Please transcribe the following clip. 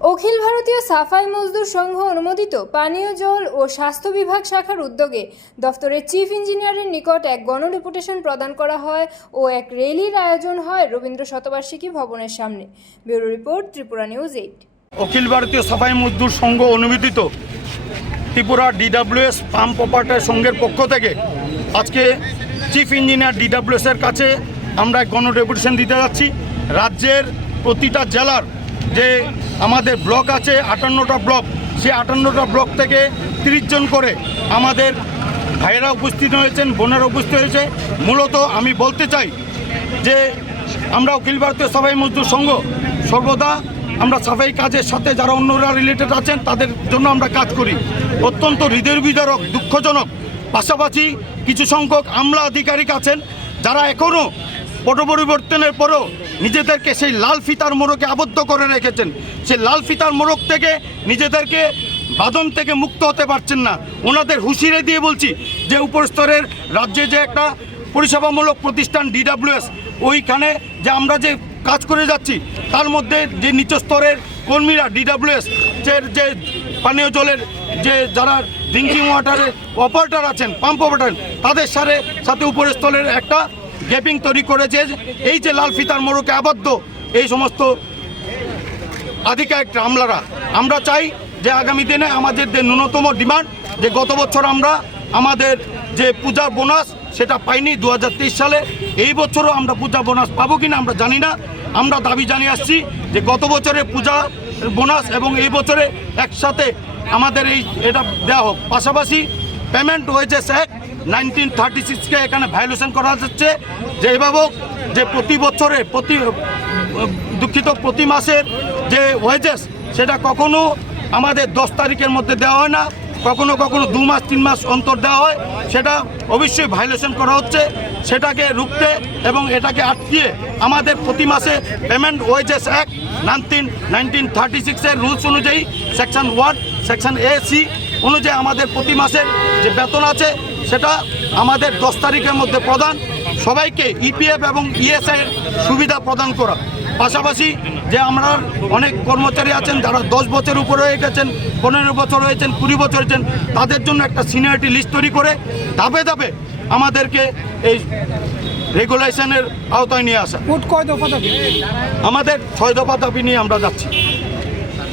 অখিল ভারতীয় সাফাই মজদুর সংঘ অনুমোদিত পানীয় জল ও স্বাস্থ্য বিভাগ শাখার উদ্যোগে দফতরের চিফ ইঞ্জিনিয়ারের নিকট এক গণডেপুটেশন প্রদান করা হয় ও এক র্যালির আয়োজন হয় রবীন্দ্র শতবার্ষিকী ভবনের সামনে। Bureau report, Tripura news eight. Akhil Bharatiya Safai Mazdoor সংঘ অনুমোদিত ত্রিপুরা ডিডাব্লিউএস পাম্প অপারেটর সংঘের পক্ষ থেকে আজকে চিফ ইঞ্জিনিয়ার ডিডাব্লিউএস এর কাছে আমরা গণডেপুটেশন দিতে যাচ্ছি। রাজ্যের প্রতিটা জেলার যে আমাদের ব্লক আছে আটান্নটা ব্লক। সেই আটান্নটা ব্লক থেকে তিরিশ জন করে আমাদের ভাইয়েরা উপস্থিত হয়েছেন, বোনেরা উপস্থিত হয়েছে। মূলত আমি বলতে চাই যে আমরা অখিল ভারতীয় সবাই মজদুর সংঘ, সর্বদা আমরা সাফাই কাজের সাথে যারা অন্যরা রিলেটেড আছেন, তাদের জন্য আমরা কাজ করি। অত্যন্ত হৃদয় বিদারক দুঃখজনক। পাশাপাশি কিছু সংখ্যক আমলা আধিকারিক আছেন, যারা এখনও পট পরিবর্তনের পরও নিজেদেরকে সেই লাল ফিতার মোড়কে আবদ্ধ করে রেখেছেন। সেই লাল ফিতার মোড়ক থেকে নিজেদেরকে বাদন থেকে মুক্ত হতে পারছেন না। ওনাদের হুঁশিয়ে দিয়ে বলছি যে উপরস্তরের রাজ্যে যে একটা পরিষেবামূলক প্রতিষ্ঠান ডিডাব্লিউএস ওইখানে যে আমরা যে কাজ করে যাচ্ছি, তার মধ্যে যে নিচ স্তরের কর্মীরা ডিডাব্লিউএস এর যে পানীয় জলের যে যারা ড্রিঙ্কিং ওয়াটারের অপারেটার আছেন পাম্প অপারেটর তাদের সাথে সাথে উপরের স্তরের একটা গ্যাপিং তৈরি করেছে। এই যে লাল ফিতার মোড়কে আবদ্ধ, এই সমস্ত আধিকারিক আমলারা। আমরা চাই যে আগামী দিনে আমাদের যে ন্যূনতম ডিমান্ড, যে গত বছর আমরা আমাদের যে পূজার বোনাস, সেটা পাইনি দু হাজার তেইশ সালে। এই বছরও আমরা পূজা বোনাস পাবো কিনা আমরা জানি না। আমরা দাবি জানিয়ে আসছি যে গত বছরে পূজা বোনাস এবং এই বছরে একসাথে আমাদের এই এটা দেওয়া হোক। পাশাপাশি পেমেন্ট হয়েছে অ্যাক্ট নাইনটিন থার্টি সিক্সকে এখানে ভায়োলেশন করা হচ্ছে যে এভাবেও যে প্রতি বছরে, প্রতি দুঃখিত, প্রতি মাসের যে ওয়েজেস, সেটা কখনো আমাদের দশ তারিখের মধ্যে দেওয়া হয় না। কখনো কখনো দু মাস, তিন মাস অন্তর দেওয়া হয়। সেটা অবশ্যই ভায়োলেশন করা হচ্ছে। সেটাকে রুখতে এবং এটাকে আটকিয়ে আমাদের প্রতি মাসে payment wages act nineteen nineteen thirty সিক্সের রুলস অনুযায়ী section one, section A, C অনুযায়ী আমাদের প্রতি মাসের যে বেতন আছে সেটা আমাদের দশ তারিখের মধ্যে প্রদান। সবাইকে ইপিএফ এবং ইএসআই সুবিধা প্রদান করা। পাশাপাশি যে আমরা অনেক কর্মচারী আছেন যারা দশ বছর উপরে হয়ে গেছেন পনেরো বছর হয়েছেন কুড়ি বছর হয়েছেন তাদের জন্য একটা সিনিয়রিটি লিস্ট তৈরি করে ধাপে ধাপে আমাদেরকে এই রেগুলেশনের আওতায় নিয়ে আসা। আমাদের ছয় দফা দাবি নিয়ে আমরা যাচ্ছি।